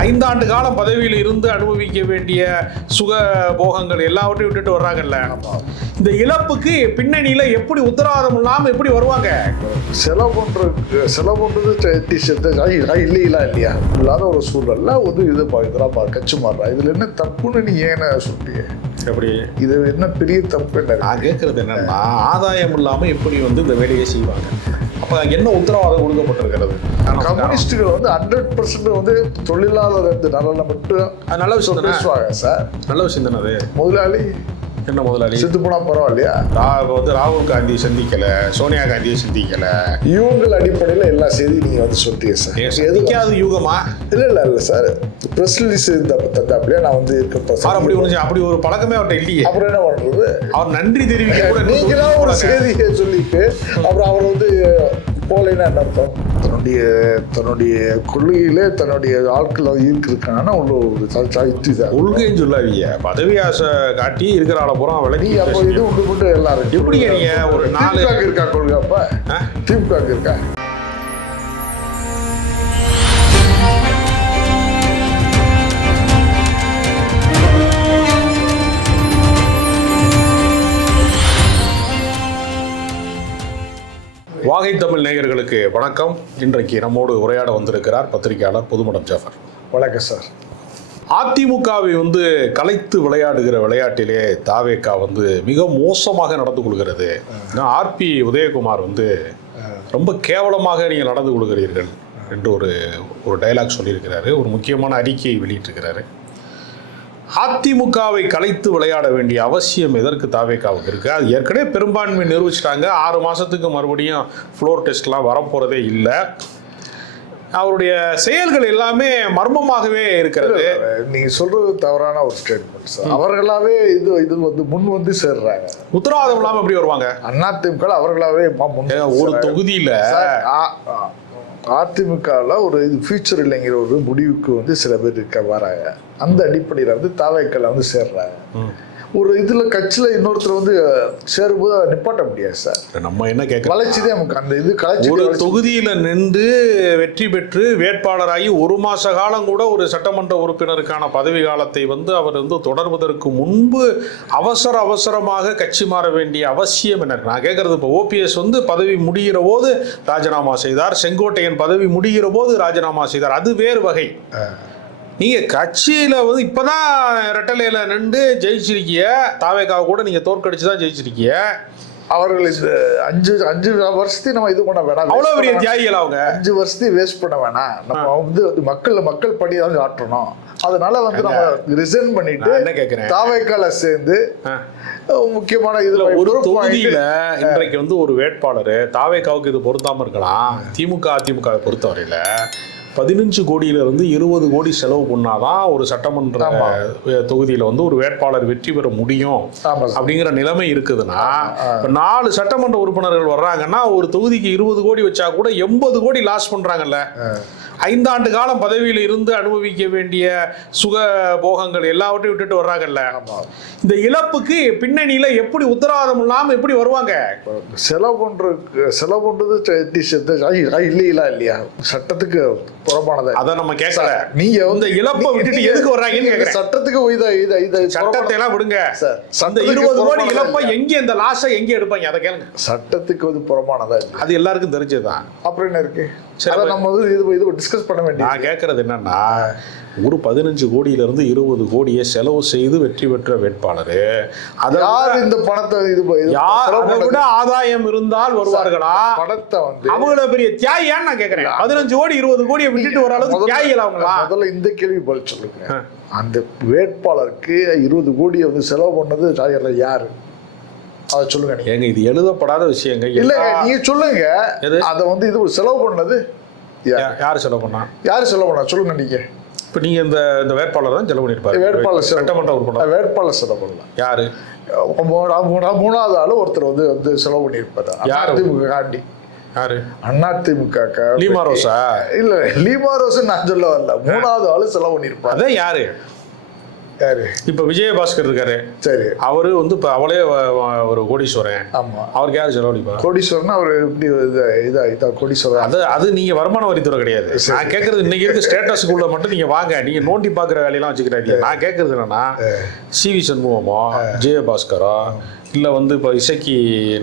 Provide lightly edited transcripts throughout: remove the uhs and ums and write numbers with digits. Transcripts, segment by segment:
5 ஆண்டு காலம் பதவியில் இருந்து அனுபவிக்க வேண்டிய சுக போகங்கள் எல்லாவற்றையும் விட்டுட்டு வர்றாங்கல்ல. இந்த இழப்புக்கு பின்னணியில எப்படி உத்தரவாதம் இல்லாம எப்படி வருவாங்க? செலவு பண்றது இல்லையா இல்லாத ஒரு சூழல்ல வந்து இது இதெல்லாம் கட்சி மாறுறா. இதுல என்ன தப்புன்னு நீ ஏன் சொல்றீங்க? எப்படி இது என்ன பெரிய தப்பு இல்லை. நான் கேட்கறது என்னன்னா, ஆதாயம் இல்லாம எப்படி வந்து இந்த வேலையை செய்வாங்க? அப்ப என்ன உத்தரவாதம் கொடுக்கப்பட்டிருக்கிறது? கம்யூனிஸ்டுகள் வந்து 100% வந்து தொழிலாளர் நலனை மட்டும் நல்ல விஷயம் பேசுவாங்க சார். நல்ல விஷயம் தானே. முதலாளி என்ன முதலாளி செத்து போனா பரவாயில்லையா? வந்து ராகுல் காந்தி சந்திக்கல, சோனியா காந்தியை சந்திக்கல. யூகங்கள் அடிப்படையில் எல்லா செய்தியும் நீங்க வந்து சொல்றீங்க சார். எதுக்காவது யூகமா? இல்ல சார், பிரஸ் ரிலீஸ் தந்தாப்லையா நான் வந்து அப்படி ஒரு பழக்கமே அவர்கிட்ட இல்லையே. அப்புறம் என்ன பண்றது? அவர் நன்றி தெரிவிக்க கூட நீங்களா ஒரு செய்தியை சொல்லிட்டு அப்புறம் அவர் வந்து போலேன்னா என்ன அர்த்தம்? தன்னுடைய கொள்கையிலே தன்னுடைய ஆட்கள் இருக்காங்கன்னா ஒரு யுக்தி தான். கொள்கைன்னு சொல்லாதீங்க, பதவி ஆசை காட்டி இருக்கிற ஆள பூரா விலகி. அப்போ இது உண்டு மட்டும் எல்லாரும் எப்படி நீங்க ஒரு 4 இருக்கா கொள்கை? அப்ப திமுக இருக்கா? வாகை தமிழ் நேயர்களுக்கு வணக்கம். இன்றைக்கு நம்மோடு உரையாட வந்திருக்கிறார் பத்திரிகையாளர் புதுமடம் ஜாஃபர். வணக்கம் சார். அதிமுகவை வந்து கலைத்து விளையாடுகிற விளையாட்டிலே தாவேகா வந்து மிக மோசமாக நடந்து கொள்கிறது. ஆர்பி உதயகுமார் வந்து ரொம்ப கேவலமாக நீங்கள் நடந்து கொள்கிறீர்கள் என்று ஒரு டைலாக் சொல்லியிருக்கிறாரு. ஒரு முக்கியமான அறிக்கையை வெளியிட்டிருக்கிறாரு. அதிமுகவை கலைத்து விளையாட வேண்டிய அவசியம் எதற்கு தாவேகாவுக்கு இருக்குது? அது ஏற்கனவே பெரும்பான்மை நிரூபிச்சிட்டாங்க. 6 மாதத்துக்கு மறுபடியும் ஃப்ளோர் டெஸ்ட்லாம் வரப்போகிறதே இல்லை. அவருடைய செயல்கள் எல்லாமே மர்மமாகவே இருக்கிறது. நீங்க சொல்றது தவறான ஒரு ஸ்டேட்மெண்ட் சார். அவர்களாவே இது வந்து முன் வந்து சேர்றாங்க. உத்தரவாதம் இல்லாமல் எப்படி வருவாங்க? அதிமுக அவர்களாவே ஒரு தொகுதியில் அதிமுகவில் ஒரு இது ஃபியூச்சர் இல்லைங்கிற ஒரு முடிவுக்கு வந்து சில பேர் வராங்க. அந்த அடிப்படையில் வந்து தாவேக்கால வந்து சேர்றாங்க. ஒரு இதுல கட்சியில் இன்னொருத்தர் வந்து சேரும்போது அதை நிப்பாட்ட முடியாது சார். நம்ம என்ன கேட்க வளர்ச்சிதான் நமக்கு அந்த இது கலைச்சி. ஒரு தொகுதியில் நின்று வெற்றி பெற்று வேட்பாளராகி 1 மாச காலம் கூட ஒரு சட்டமன்ற உறுப்பினருக்கான பதவி காலத்தை வந்து அவர் வந்து தொடர்வதற்கு முன்பு அவசரமாக கட்சி மாற வேண்டிய அவசியம் என்ன? நான் கேட்கறது, இப்போ ஓபிஎஸ் வந்து பதவி முடிகிற போது ராஜினாமா செய்தார், செங்கோட்டையன் பதவி முடிகிற போது ராஜினாமா செய்தார், அது வேறு வகை. நீங்கள் கட்சியில் வந்து இப்போ தான் ரெட்டலையில் நின்று ஜெயிச்சிருக்கிய தாவேகாவை கூட நீங்கள் தோற்கடிச்சு தான் ஜெயிச்சிருக்கிய. அவர்கள் இந்த 5 வருஷத்தையும் நம்ம இது பண்ண வேணாம். அவ்வளோ பெரிய தியாகிகள் அவங்க. 5 வருஷத்தையும் வேஸ்ட் பண்ண வேணாம். நம்ம வந்து மக்கள் படி தான் ஆட்டணும். அதனால வந்து நம்ம ரிசைன் பண்ணிட்டு என்ன கேட்குறேன், தாவேக்கால சேர்ந்து முக்கியமான இதுல ஒரு தொகுதியில் இன்றைக்கு வந்து ஒரு வேட்பாளர் தாவேகாவுக்கு இது பொருத்தாமல் இருக்கலாம். அதிமுகவை பொறுத்தவரையில் 15 கோடியிலிருந்து 20 கோடி செலவு பண்ணாதான் ஒரு சட்டமன்ற தொகுதியில் வந்து ஒரு வேட்பாளர் வெற்றி பெற முடியும் அப்படிங்கிற நிலைமை இருக்குதுன்னா, இப்போ 4 சட்டமன்ற உறுப்பினர்கள் வர்றாங்கன்னா ஒரு தொகுதிக்கு 20 கோடி வச்சா கூட 80 கோடி லாஸ் பண்றாங்கல்ல. 5 ஆண்டு காலம் பதவியில் இருந்து அனுபவிக்க வேண்டிய சுக போகங்கள் எல்லாவற்றையும் விட்டுட்டு வர்றாங்கல்ல. இந்த இழப்புக்கு பின்னணியில எப்படி உத்தரவாதம் இல்லாம எப்படி வருவாங்க? செலவு பண்றது இல்லையா சட்டத்துக்கு புறமானது. அதை நம்ம கேட்கல. நீங்க வந்து இழப்பை விட்டுட்டு எதுக்கு வர்றாங்கன்னு கேட்கறேன். சட்டத்துக்கு சட்டத்தை எல்லாம் விடுங்க. அந்த 20 கோடி இழப்பை எங்க, இந்த லாஸை எங்க எடுப்பாங்க அதை கேளுங்க. சட்டத்துக்கு வந்து புறமானதா அது எல்லாருக்கும் தெரிஞ்சதுதான். அப்புறம் என்ன இருக்கு? நம்ம இது டிஸ்கஸ் பண்ண வேண்டிய. நான் கேட்கறது என்னன்னா, ஒரு 15 கோடியிலிருந்து 20 கோடியை செலவு செய்து வெற்றி பெற்ற வேட்பாளர், யார் இந்த பணத்தை விட ஆதாயம் இருந்தால் வருவார்களா? பணத்தை வந்து அவங்கள பெரிய தியாகியான்னு நான் கேட்கிறேன். 15 கோடி 20 கோடியை விட்டுட்டு வர அளவுக்கு தியாகிகள் அவங்களா? முதல்ல இந்த கேள்வி பதில் சொல்லுங்க. அந்த வேட்பாளருக்கு 20 கோடியை வந்து செலவு பண்ணது யாரு? அதை சொல்லுங்க. ஏங்க, இது எழுதப்படாத விஷயங்க. இல்ல நீங்க சொல்லுங்க. அதை வந்து இது செலவு பண்ணது யாரு செலவு பண்ணா? சொல்லுங்க. நீங்க இப்போ நீங்க இந்த வேட்பாளர் தான் செலவு பண்ணிருப்பாரு. வேட்பாளர் சட்டமன்ற உறுப்பினர் வேட்பாளர் செலவு பண்ணலாம். யாரு? 3வது ஆளு ஒருத்தர் வந்து செலவு பண்ணியிருப்பாரு. அதிமுக காண்டி. யாரு? அதிமுக லீமா ரோஸா? இல்ல, லீமா ரோஸ் நான் சொல்ல வரல. 3வது ஆளு செலவு பண்ணியிருப்பாரு. அதான் யாரு? யாரு இப்ப விஜயபாஸ்கர் இருக்காரு, சரி அவரு வந்து இப்ப அவளே ஒரு கோடீஸ்வரன், ஆமா அவருக்கு யாரு செலவழிப்பா? கோடீஸ்வரன் அவர் எப்படி இதா கோடீஸ்வரன் அது நீங்க வருமான வரித்துறை கிடையாது. நான் கேட்கறது இன்னைக்கு இருக்க ஸ்டேட்டஸ்க்குள்ள மட்டும் நீங்க வாங்க, நீங்க நோண்டி பாக்குற வேலையெல்லாம் வச்சுக்கிறாங்க. நான் கேட்கறது என்னன்னா, சிவி சண்முகமோ விஜயபாஸ்கரோ இல்ல வந்து இப்ப இசக்கி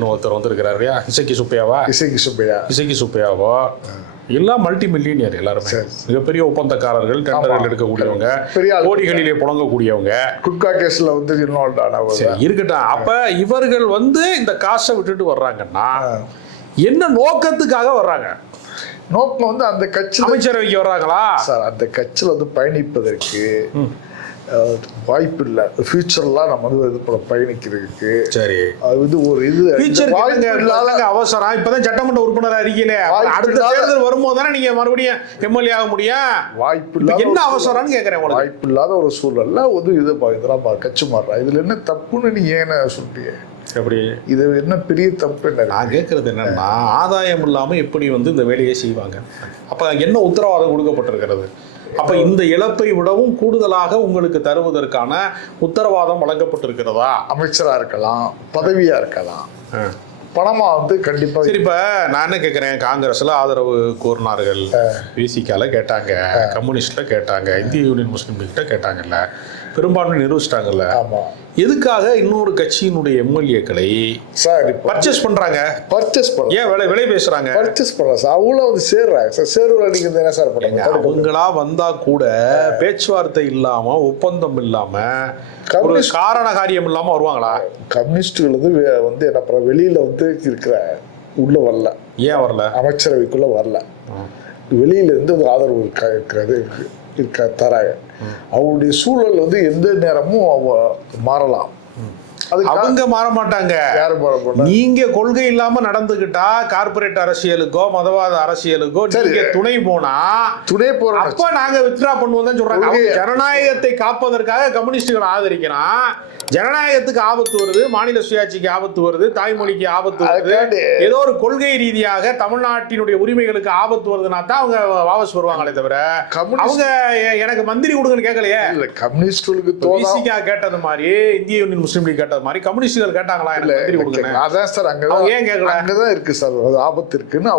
ஒருத்தர் வந்திருக்கிறாரு இல்லையா, இசக்கி சுப்பையாவோ எல்லாம் மல்டி மில்லியனியர், எல்லாருமே மிகப்பெரிய ஒப்பந்தக்காரர்கள், டெண்டர்கள் எடுக்கக்கூடியவங்க, கோடிகளிலே புழங்கக்கூடியவங்க, குட்கா கேஸ்ல வந்து இருக்கட்டும். அப்ப இவர்கள் வந்து இந்த காசை விட்டுட்டு வர்றாங்கன்னா என்ன நோக்கத்துக்காக வர்றாங்க? நோக்கம் வந்து அந்த கட்சி அமைச்சரவைக்கு வர்றாங்களா சார்? அந்த கட்சியில் வந்து பயணிப்பதற்கு வாய்ப்பு இல்லை. ஃபியூச்சர்லாம் நம்ம வந்து இது பண்ண பயணிக்கிறதுக்கு சரி அது வந்து ஒரு இது அவசரம். இப்பதான் சட்டமன்ற உறுப்பினர் அறிக்கையில அடுத்த தேர்தல் வரும்போது தானே நீங்க மறுபடியும் எம்எல்ஏ ஆக முடியும். வாய்ப்பு இல்லாத என்ன அவசரம்னு கேட்கறேன். வாய்ப்பு இல்லாத ஒரு சூழல்ல வந்து இதெல்லாம் கட்சி மாறுறா. இதுல என்ன தப்புன்னு நீ ஏன்னு சொல்றீங்க? எப்படி இது என்ன பெரிய தப்பு? என்ன நான் கேட்கறது என்னன்னா, ஆதாயம் இல்லாம எப்படி வந்து இந்த வேலையை செய்வாங்க? அப்ப என்ன உத்தரவாதம் கொடுக்கப்பட்டிருக்கிறது? அப்ப இந்த இழப்பை விடவும் கூடுதலாக உங்களுக்கு தருவதற்கான உத்தரவாதம் வழங்கப்பட்டிருக்கிறதா? அமைச்சரா இருக்கலாம், பதவியா இருக்கலாம், பணமா வந்து கண்டிப்பா. சரி, இப்ப நான் என்ன கேட்கிறேன், காங்கிரஸ்ல ஆதரவு கோரினார்கள், விசிகால கேட்டாங்க, கம்யூனிஸ்ட்ல கேட்டாங்க, இந்திய யூனியன் முஸ்லீம் லீக்ல கேட்டாங்கல்ல, பெரும்பான்மை நிரூபிச்சிட்டாங்கல்ல. ஆமா. எதுக்காக இன்னொரு கட்சியினுடைய எம்எல்ஏக்களை சார் பர்ச்சேஸ் பண்றாங்க? ஏன் விலை பேசுறாங்க? பர்ச்சேஸ் பண்றாங்க சார். அவங்களும் வந்து சேர்றாங்க சார். சேர்வுல நீங்க என்ன சார் பண்ணுங்க? அவங்களா வந்தா கூட பேச்சுவார்த்தை இல்லாம, ஒப்பந்தம் இல்லாம, ஒரு காரண காரியம் இல்லாம வருவாங்களா? கம்யூனிஸ்டுகள் வந்து என்ன பண்ண, வெளியில வந்து இருக்கிற உள்ள வரல. ஏன் வரல? அமைச்சரவைக்குள்ள வரல. வெளியில இருந்து ஒரு ஆதரவு இருக்கிறது தராங்க. அவங்களுடைய சூழல் வந்து எந்த நேரமும் மாறலாம். அவங்க மாற மாட்டாங்க. நீங்க கொள்கை இல்லாம நடந்துகிட்டா கார்பரேட் அரசியலுக்கோ மதவாத அரசியலுக்கோ நீங்க துணை போனா அப்ப நாங்க வித்ரா பண்ணுவோம் தான் சொல்றாங்க. ஜனநாயகத்தை காப்பதற்காக கம்யூனிஸ்டுகள் ஆதரிக்கிறான். ஜனநாயகத்துக்கு ஆபத்து வருது, மாநில சுயாட்சிக்கு ஆபத்து வருது, தாய்மொழிக்கு ஆபத்து வருது, ஏதோ ஒரு கொள்கை ரீதியாக தமிழ்நாட்டினுடைய உரிமைகளுக்கு ஆபத்து வருதுன்னா தான் அவங்க வாபஸ் வருவாங்களே தவிர அவங்க எனக்கு மந்திரி கொடுங்கன்னு கேட்கலையே. கம்யூனிஸ்டுகளுக்கு கேட்டது மாதிரி இந்திய யூனியன் முஸ்லீம் லீக் கேட்டது மாதிரி கம்யூனிஸ்டுகள் கேட்டாங்களா எனக்கு மந்திரி கொடுங்க? அதான் சார், அங்க ஏன் கேட்கல? அங்கதான் இருக்கு சார் ஆபத்து இருக்குன்னு.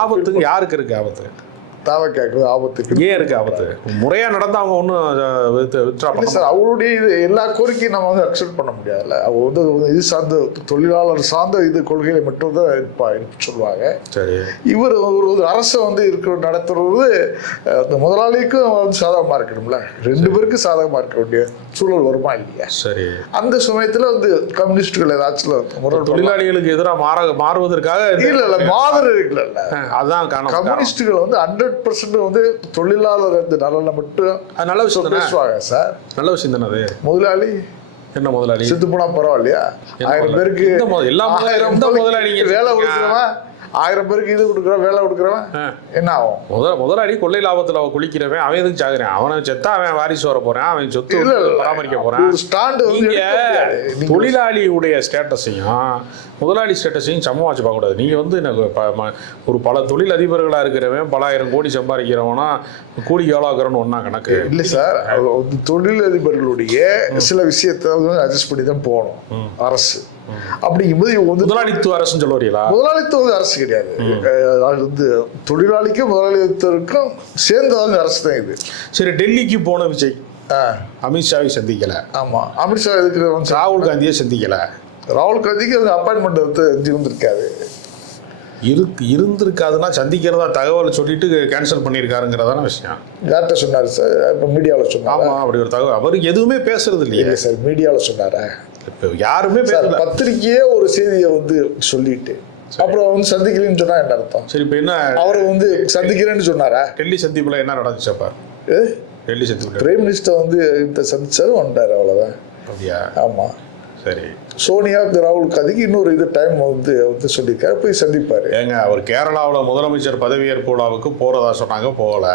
ஆபத்துக்கு யாருக்கு இருக்கு ஆபத்து? தாவக்காக்கு ஆபத்து ஏன் இருக்கு ஆபத்து? முறையா நடந்தா அவங்க ஒன்றும் சார். அவங்களுடைய இது எல்லா கோரிக்கையும் நம்ம வந்து அக்செப்ட் பண்ண முடியாதுல்ல. அவங்க வந்து இது சார்ந்த தொழிலாளர் சார்ந்த இது கொள்கைகளை மட்டும் தான் சொல்லுவாங்க. சரி, இவர் ஒரு அரசை வந்து நடத்துறது முதலாளிக்கும் வந்து சாதகமா இருக்கணும்ல, ரெண்டு பேருக்கும் சாதகமா இருக்க வேண்டிய சூழல் வருமா இல்லையா? சரி, அந்த சமயத்துல வந்து கம்யூனிஸ்டுகள் ஏதாச்சும் தொழிலாளிகளுக்கு எதிராக மாறுவதற்காக இல்ல மாதிரி இருக்குல்ல. அதுதான் காரணம். கம்யூனிஸ்டுகள் வந்து 100% வந்து தொழிலாளர் நலனை மட்டும் நல்ல விஷயம் பேசுவாங்க சார். நல்ல விஷயம் தானே அது. முதலாளி என்ன முதலாளி செத்து போனா பரவாயில்லையா? 1000 பேருக்கு வேலை கொடுக்குறவன், 1000 பேருக்கு இது கொடுக்குறவன், வேலை கொடுக்குறவன் என்ன ஆகும்? முதலாளி கொள்ளை லாபத்துல அவன் குளிக்கிறவன், அவன் எதுக்கு சாகுறான்? அவனை செத்தா அவன் வாரிசு வர போறான், அவன் சொத்து பராமரிக்க போறான். தொழிலாளியுடைய ஸ்டேட்டஸையும் முதலாளி ஸ்டேட்டஸையும் சமமா வச்சு பார்க்க கூடாது. நீங்க வந்து ஒரு பல தொழில் அதிபர்களா இருக்கிறவன் பல ஆயிரம் கோடி சம்பாதிக்கிறவனா கூலிக்கு எவ்வளோ ஆகிறோன்னு ஒன்னா கணக்கு இல்லை சார். தொழில் அதிபர்களுடைய சில விஷயத்தை அட்ஜஸ்ட் பண்ணி தான் போகணும் அரசு. அப்படிங்கும்போது வந்து முதலாளித்துவ அரசுன்னு சொல்ல வரீங்களா? முதலாளித்துவ அரசு கிடையாது. அது வந்து தொழிலாளிக்கும் முதலாளித்துவருக்கும் சேர்ந்த அரசு தான் இது. சரி, டெல்லிக்கு போன விஜய் அமித்ஷாவை சந்திக்கல. ஆமா, அமித்ஷா எதுக்கு ராகுல் காந்தியை சந்திக்கல. ராகுல் காந்திக்கு அப்பாயின்மெண்ட் வந்து இருந்திருக்காது. இருந்திருக்காதுன்னா சந்திக்கிறதா தகவல் சொல்லிட்டு கேன்சல் பண்ணியிருக்காருங்கிறதான விஷயம். யார்கிட்ட சொன்னார் சார்? இப்போ மீடியாவில் சொன்னார். ஆமாம், அப்படி ஒரு தகவல் அவருக்கு எதுவுமே பேசுறது இல்லையே சார். மீடியாவில் சொன்னாரா? இப்போ யாருமே பேசல. பத்திரிக்கையே ஒரு செய்தியை வந்து சொல்லிட்டு அப்புறம் வந்து சந்திக்கலன்னு சொன்னா என்ன அர்த்தம்? சரி, இப்போ என்ன அவரை வந்து சந்திக்கிறேன்னு சொன்னாரா? டெல்லி சந்திப்புல என்ன நடந்துச்சு? அப்ப டெல்லி சந்திப்பு பிரைம் மினிஸ்டர் வந்து இந்த சந்திச்சாரு வந்துட்டாரு, அவ்வளவுதான். அப்படியா? ஆமா. சரி, சோனியா ராகுல் காந்திக்கு இன்னொரு இது டைம் வந்து சொல்லியிருக்காரு, போய் சந்திப்பாரு. ஏங்க, அவர் கேரளாவில் முதலமைச்சர் பதவியேற்பு விழாவுக்கு போறதா சொன்னாங்க, போகல.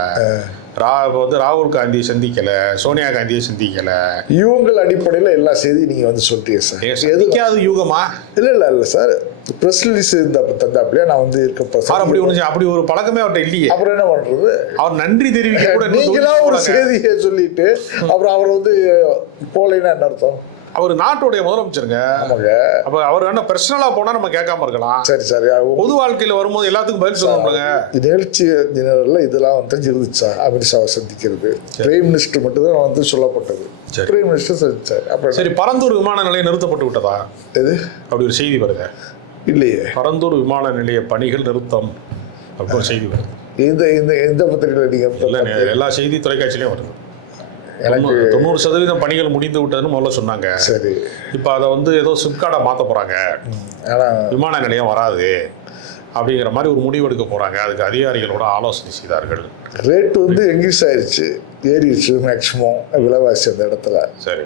வந்து ராகுல் காந்தியை சந்திக்கல, சோனியா காந்தியை சந்திக்கல. யூகங்கள் அடிப்படையில் எல்லா செய்தியும் நீங்க வந்து சொல்றீங்க சார். எதுக்காவது யூகமா? இல்ல சார், ப்ரெஸ் ரிலீஸ் தந்தாப்புலையா நான் வந்து இருக்கப்போ அப்படி ஒரு பழக்கமே அவர்கிட்ட இல்லையே. அப்புறம் என்ன பண்றது, அவர் நன்றி தெரிவிக்க கூட நீங்களா ஒரு செய்தியை சொல்லிட்டு அப்புறம் அவர் வந்து போலைன்னா என்ன அர்த்தம்? அவர் நாட்டுடைய முதலமைச்சருங்க. அப்ப அவர் என்ன பர்சனலா போனா நம்ம கேட்காம இருக்கலாம். சரி சரி, பொது வாழ்க்கையில வரும்போது எல்லாத்துக்கும் பதில் சொல்லணும்ல. நிகழ்ச்சி தினர்ல இதெல்லாம் வந்து இருந்துச்சா? அமித்ஷாவை சந்திக்கிறது பிரைம் மினிஸ்டர் மட்டும் தான் வந்து சொல்லப்பட்டது. பிரைம் மினிஸ்டர் சந்திச்சார். அப்புறம் சரி, பரந்தூர் விமான நிலையம் நிறுத்தப்பட்டு விட்டதா? எது அப்படி ஒரு செய்தி வருது இல்லையே. பரந்தூர் விமான நிலைய பணிகள் நிறுத்தம் அப்படி ஒரு செய்தி வருது. எந்த பத்திரிகையில் நீங்க? எல்லா செய்தி தொலைக்காட்சியிலையும் வருது. எனக்கு 90% பணிகள் முடிந்து விட்டதுன்னு முதல்ல சொன்னாங்க. சரி, இப்போ அதை வந்து ஏதோ சிப்கார்டை மாற்ற போகிறாங்க, விமான நிலையம் வராது அப்படிங்கிற மாதிரி ஒரு முடிவு எடுக்க போகிறாங்க. அதுக்கு அதிகாரிகளோட ஆலோசனை செய்தார்கள். ரேட்டு வந்து எங்கிஸ் ஆயிடுச்சு, ஏறிடுச்சு மேக்சிமம் விலைவாசி அந்த இடத்துல. சரி,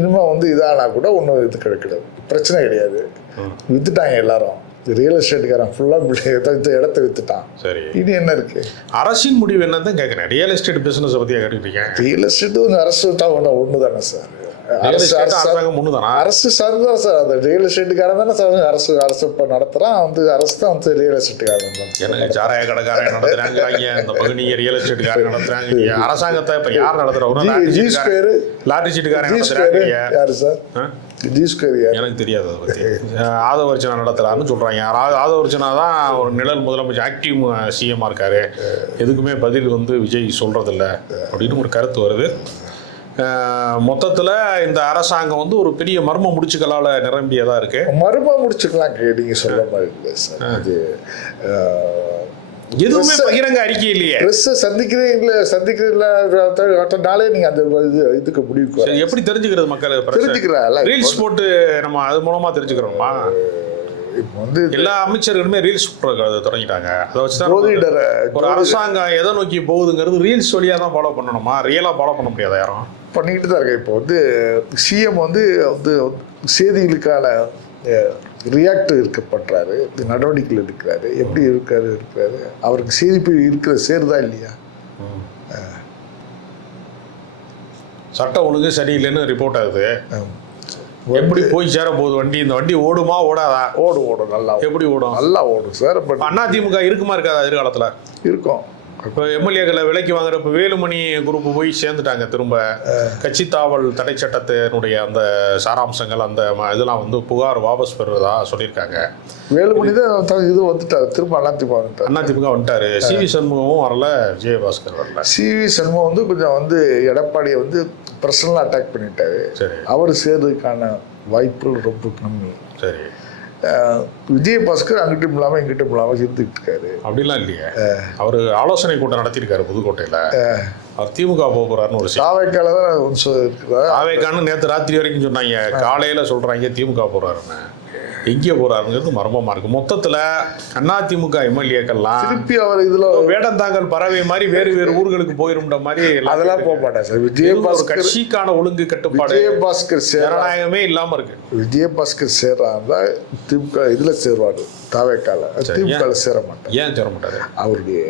இனிமேல் வந்து இதானா கூட ஒன்றும் இது கிடையாது, பிரச்சனை கிடையாது. வித்துட்டாங்க எல்லாரும். ரியல் எஸ்டேட்டுக்காரன் ஃபுல்லாக இடத்த வித்துட்டான். சரி, இனி என்ன இருக்கு? அரசின் முடிவு என்னன்னு கேட்குறேன். ரியல் எஸ்டேட் பிஸ்னஸை பற்றி கேட்டுக்கிட்டீங்க. ரியல் எஸ்டேட் அரசு தான் ஒன்று தானே சார். அரசாங்கம் ஒன்று தானா? அரசு சார்ந்துதான் சார். அந்த ரியல் எஸ்டேட்டுக்காரன் தானே சார். அரசு இப்போ நடத்துகிறான் வந்து அரசு தான் வந்து ரியல் எஸ்டேட்டுக்காரன் தான். எனக்கு சாராய கடைக்காரன் நடத்துறாங்க, இந்த பகுதி ரியல் எஸ்டேட்டுக்காரன் நடத்துறாங்க. அரசாங்கத்தை இப்போ யார் நடத்துறவங்க? லாட்டரி சீட்டுக்காரன் நடத்துறாங்க. யாரு சார்? எனக்கு தெரியாது அதை பற்றி. ஆதவர்ச்சனா நடத்துறாருன்னு சொல்கிறாங்க. ஆதவர்ச்சனா தான் ஒரு நிழல் முதலமைச்சர், ஆக்டிவ் சிஎம்மாக இருக்காரு. எதுக்குமே பதில் வந்து விஜய் சொல்கிறதில்ல அப்படின்னு ஒரு கருத்து வருது. மொத்தத்தில் இந்த அரசாங்கம் வந்து ஒரு பெரிய மர்ம முடிச்சுக்களால் நிரம்பியதாக இருக்கு. மர்ம முடிச்சுக்கலாம் நீங்கள் சொல்ல மாதிரி இல்லை சார். அது எதுவுமே பகிரங்க அறிக்கை இல்லையே. சந்திக்கிறீங்களா நாளே நீங்கள் அந்த இதுக்கு முடிவுக்கு எப்படி தெரிஞ்சுக்கிறது? மக்கள் தெரிஞ்சுக்கிறாங்க. ரீல்ஸ் போட்டு நம்ம அது மூலமாக தெரிஞ்சுக்கிறோமா? இப்போ வந்து எல்லா அமைச்சர்களுமே ரீல்ஸ் தொடங்கிட்டாங்க. அதை வச்சுதான் ஒரு அரசாங்கம் எதை நோக்கி போகுதுங்கிறது ரீல்ஸ் வழியாக தான் ஃபாலோ பண்ணணுமா? ரியலாக ஃபாலோ பண்ண முடியாத யாரும் பண்ணிக்கிட்டு தான் இருக்கேன். இப்போ வந்து சிஎம் வந்து செய்திகளுக்கான ரியாக்ட் பண்ணுறாரு, நடவடிக்கைகள் எடுக்கிறாரு. எப்படி இருக்கிறாரு அவருக்கு செய்தி இருக்கிற சேருதா இல்லையா? சட்டம் ஒழுங்கு சரியில்லைன்னு ரிப்போர்ட் ஆகுது. எப்படி போய் சேர போகுது வண்டி? இந்த வண்டி ஓடுமா ஓடாதா? ஓடும் நல்லா. எப்படி ஓடும்? நல்லா ஓடும் சார். பட் அதிமுக இருக்குமா இருக்காதா எதிர்காலத்தில்? இருக்கும். இப்போ எம்எல்ஏக்களை விலைக்கு வாங்குறப்ப வேலுமணி குரூப் போய் சேர்ந்துட்டாங்க. திரும்ப கட்சி தாவல் தடை சட்டத்தினுடைய அந்த சாராம்சங்கள் அந்த இதெல்லாம் வந்து புகார் வாபஸ் பெறுவதா சொல்லியிருக்காங்க. வேலுமணி தான் இது வந்துட்டார், திரும்ப அதிமுக வந்துட்டாரு. சிவி சண்முகமும் வரல, விஜயபாஸ்கர் வரல. சிவி சண்முகம் வந்து கொஞ்சம் வந்து எடப்பாடியை வந்து பர்சனலாக அட்டாக் பண்ணிட்டாரு. சரி, அவர் சேர்றதுக்கான வாய்ப்புகள் ரொம்ப கம்மி. சரி, விஜயபாஸ்கர் அங்கிட்டும் இல்லாமல் இங்கிட்டும் இல்லாமல் இருந்துகிட்டு இருக்காரு. அப்படிலாம் இல்லையே. அவர் ஆலோசனை கூட்டம் நடத்தியிருக்காரு புதுக்கோட்டையில். அவர் திமுக போக போறாருன்னு ஒரு தாவேக்கால தான் தாவேக்கான்னு நேற்று ராத்திரி வரைக்கும் சொன்னாங்க. காலையில் சொல்கிறாங்க திமுக போகிறாருன்னு. எங்கே போகிறாருங்கிறது மர்மமாக இருக்குது. மொத்தத்தில் அதிமுக எம்எல்ஏக்கள்லாம் திருப்பி அவர் இதில் வேடந்தாங்கல் பறவை மாதிரி வேறு வேறு ஊர்களுக்கு போயிருந்த மாதிரி அதெல்லாம் போக மாட்டாங்க சார். விஜயபாஸ்கர் கட்சிக்கான ஒழுங்கு கட்டுப்பாடு, விஜயபாஸ்கர் ஜனநாயகமே இல்லாமல் இருக்கு. விஜயபாஸ்கர் சேர்றாங்க திமுக இதில் சேருவார், தாவேக்கால. திமுக சேர மாட்டார். ஏன் சேர மாட்டாரு? அவருடைய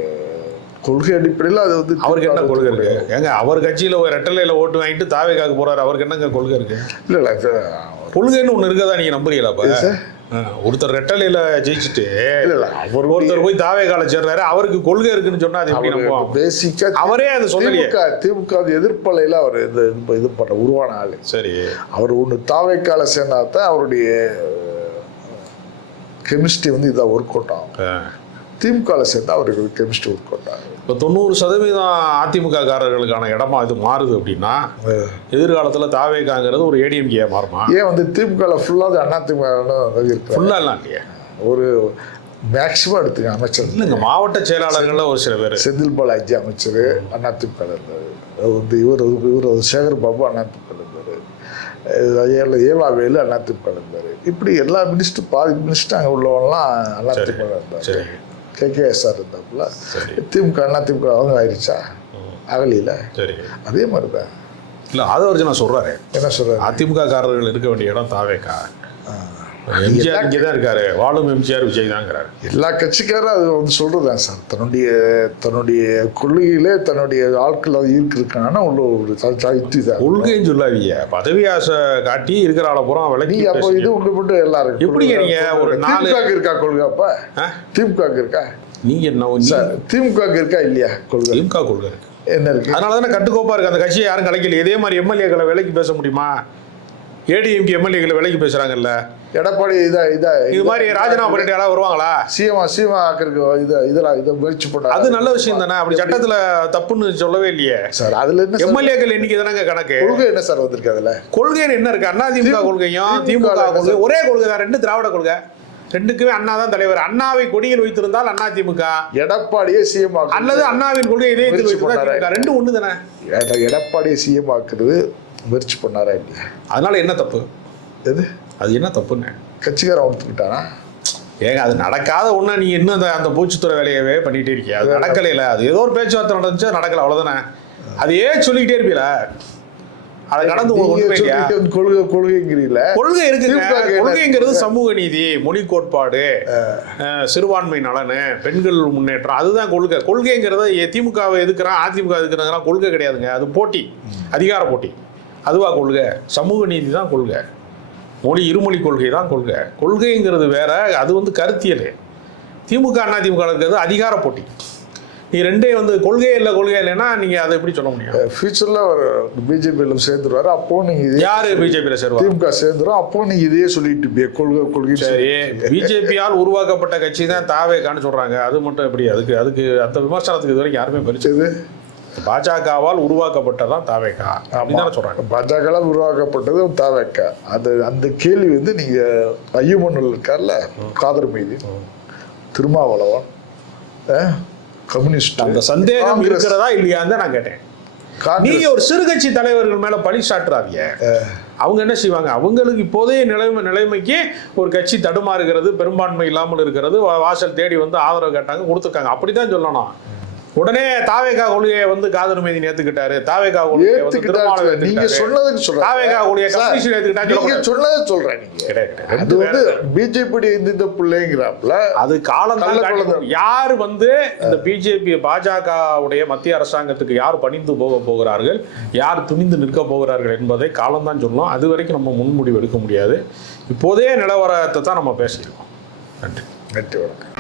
கொள்கை அடிப்படையில் அது வந்து அவருக்கு என்ன கொள்கை இருக்கு? ஏங்க அவர் கட்சியில் ஒரு ரெட்டலையில் ஓட்டு வாங்கிட்டு தாவேக்காக்கு போறாரு, அவருக்கு என்னங்க கொள்கை இருக்கு? இல்லை கொள்கைன்னு ஒன்று இருக்கதா நீங்க நம்புறீங்களா? ஒருத்தர் ரெட்டலையில ஜெயிச்சுட்டு ஒருத்தர் போய் தாவேக்கால சேர்றாரு, அவருக்கு கொள்கை இருக்குன்னு சொன்னா அது எப்படி நம்புவோம்? பேசிக்கா அவரே அதை சொல்லலையே. திமுக எதிர்ப்பலையில அவர் இது பண்ண உருவான ஆளு. சரி, அவர் ஒன்று தாவேக்கால சேர்ந்தாதான் அவருடைய கெமிஸ்ட்ரி வந்து இதாக ஒர்க் அவுட் ஆகும். திமுகவில் சேர்ந்தா அவருக்கு கெமிஸ்ட்ரி ஒர்க் அவுட் ஆகும். இப்போ 90% அதிமுக காரர்களுக்கான இடமா இது மாறுது அப்படின்னா எதிர்காலத்தில் தாவேக்காங்கிறது ஒரு ஏடிஎம்கே மாறுமா? ஏன் வந்து திமுகவில் ஃபுல்லாக அதிமுக இருக்கு? ஃபுல்லாலாம் இல்லையே, ஒரு மேக்சிமம் எடுத்துக்க அமைச்சர் இல்லைங்க. மாவட்ட செயலாளர்களில் ஒரு சில பேர், செந்தில் பாலாஜி அமைச்சர் அதிமுக இருந்தார். வந்து இவர் சேகர் பாபு அதிமுக இருந்தார். ஏவாவேலு அதிமுக இருந்தார். இப்படி எல்லா மினிஸ்டர் பாதி மினிஸ்டர் அங்கே உள்ளவங்கலாம் அதிமுக இருந்தார். கேகேஎஸ்ஆர் இருந்தாப்புல. திமுக அதிமுக அவங்க ஆயிடுச்சா? அகலியில். சரி, அதே மாதிரி தான். இல்லை, அதை வச்சு நான் சொல்கிறாரு. என்ன சொல்கிறாரு? அதிமுக காரர்கள் இருக்க வேண்டிய இடம் தாவேக்கா. எம்ஜிஆர் இங்கே தான் இருக்காரு, வாழும் எம்ஜிஆர் விஜய் தாங்கிறாரு. எல்லா கட்சிக்காரும் அது வந்து சொல்றதுதான் சார். தன்னுடைய கொள்கையிலே தன்னுடைய ஆட்கள் அது இருக்காங்கன்னா உள்ள ஒரு யுக்தி தான். கொள்கைன்னு சொல்லாதீங்க, பதவி ஆசை காட்டி இருக்கிற ஆளை பூரா விலக்கி. அப்போ இது ஒன்று மட்டும் எல்லாரும் எப்படி நீங்க ஒரு திமுக இருக்கா கொள்கை? அப்ப திமுக இருக்கா? நீங்க என்ன திமுக இருக்கா இல்லையா கொள்கை? திமுக கொள்கை இருக்கு. என்ன இருக்கு? அதனால தானே கட்டுக்கோப்பா இருக்கு. அந்த கட்சியை யாரும் கலைக்கல. இதே மாதிரி எம்எல்ஏக்களை விலைக்கு பேச முடியுமா? ஏடிஎம்கே எம்எல்ஏக்களை விலைக்கு பேசுறாங்கல்ல. எடப்பாடி இது மாதிரி ராஜினாமா பண்ணிட்டு யாராவது வருவாங்களா? சீமா ஆக்கிறதுக்கு இதை முயற்சி பண்ண அது நல்ல விஷயம் தானே. அப்படி சட்டத்துல தப்புன்னு சொல்லவே இல்லையே சார். அதுல என்ன எம்எல்ஏக்கள் எண்ணிக்கை தானே கணக்கு. கொள்கை என்ன சார் வந்திருக்கு? அதுல கொள்கைன்னு என்ன இருக்கு? அண்ணா திமுக கொள்கையும் திமுக கொள்கை ஒரே கொள்கை தான். ரெண்டு திராவிட கொள்கை, ரெண்டுக்குமே அண்ணா தான் தலைவர். அண்ணாவை கொடியில் வைத்திருந்தால் அண்ணா திமுக, எடப்பாடியே சிஎம் அல்லது அண்ணாவின் கொள்கை இதயத்தில் வைத்திருந்தால் ரெண்டு ஒண்ணு தானே. எடப்பாடியை சிஎம் ஆக்குறது முயற்சி பண்ணாரா இல்லையா? அதனால என்ன தப்பு? எது அது என்ன தப்புன்னு கட்சிக்காரன் ஒத்துக்கிட்டானா? ஏங்க அது நடக்காத ஒண்ணு நீங்க இன்னும் அந்த பூச்சித்துறை வேலையவே பண்ணிட்டே இருக்கீங்க. அது நடக்கலையில. அது ஏதோ ஒரு பேச்சுவார்த்தை நடந்துச்சு, நடக்கல, அவ்வளவுதானே. அது ஏன் சொல்லிக்கிட்டே இருப்பீல? அதை கடந்து கொள்கைங்கிறீங்கள. கொள்கை இருக்குங்க. கொள்கைங்கிறது சமூக நீதி, மொழி கோட்பாடு, சிறுபான்மை நலனு, பெண்கள் முன்னேற்றம், அதுதான் கொள்கை. கொள்கைங்கிறத திமுகவை எதுக்குறான், அதிமுக எதுக்குறாங்கன்னா கொள்கை கிடையாதுங்க. அது போட்டி, அதிகார போட்டி. அதுவா கொள்கை? சமூக நீதி தான் கொள்கை. இருமொழி கொள்கை தான் கொள்கை. கொள்கைங்கிறது வேற, அது வந்து கருத்தியல். திமுக அதிமுக இருக்கிறது அதிகார போட்டி. நீ ரெண்டே வந்து கொள்கை இல்லைன்னா நீங்க அதை எப்படி சொல்ல முடியும்? ஃபியூச்சர்ல பிஜேபியில சேர்ந்துருவாரு. அப்போ நீங்க யாரு பிஜேபியில சேருவாங்க? திமுக சேர்ந்துரும். அப்போ நீங்க இதையே சொல்லிட்டு கொள்கை. சரி, பிஜேபியால் உருவாக்கப்பட்ட கட்சி தான் தாவேகான்னு சொல்றாங்க. அது மட்டும் எப்படி? அதுக்கு அந்த விமர்சனத்துக்கு இது வரைக்கும் யாருமே பறிச்சது. பாஜகவால் உருவாக்கப்பட்டதான் தாவேகா அப்படின்னு சொல்றாங்க. பாஜகவால் உருவாக்கப்பட்டது தாவேகா. அந்த கேள்வி வந்து நீங்க ஐயமன்னல் இருக்கார்ல, காதர் மீது, திருமாவளவன், கம்யூனிஸ்ட், அந்த சந்தேகம் இருக்கிறதா இல்லையான்னு நான் கேட்டேன். நீங்க ஒரு சிறு கட்சி தலைவர்கள் மேல பழி சாட்டுறாதீங்க. அவங்க என்ன செய்வாங்க? அவங்களுக்கு இப்போதைய நிலைமைக்கு ஒரு கட்சி தடுமாறுகிறது, பெரும்பான்மை இல்லாமல் இருக்கிறது, வாசல் தேடி வந்து ஆதரவு கேட்டாங்க, கொடுத்துருக்காங்க, அப்படித்தான் சொல்லணும். உடனே தாவேகா கொள்கையை வந்து காதர் மீது ஏத்துக்கிட்டாரு, தாவேகா கொள்கையை வந்து திருமாவளவன் நீங்க சொன்னதுக்கு சொல்றேன். தாவேகா கொள்கையை கம்யூனிஸ்ட் ஏத்துக்கிட்டாங்க, நீங்க சொன்னதை சொல்றேன். அது வந்து பிஜேபி இந்த பிள்ளைங்கிறாப்ல. அது காலம் யார் வந்து இந்த பிஜேபி பாஜகவுடைய மத்திய அரசாங்கத்துக்கு யார் பணிந்து போகிறார்கள், யார் துணிந்து நிற்க போகிறார்கள் என்பதை காலம்தான் சொல்லணும். அது வரைக்கும் நம்ம முன்முடிவு எடுக்க முடியாது. இப்போதைய நிலவரத்தை தான் நம்ம பேசியிருக்கோம். நன்றி. நன்றி, வணக்கம்.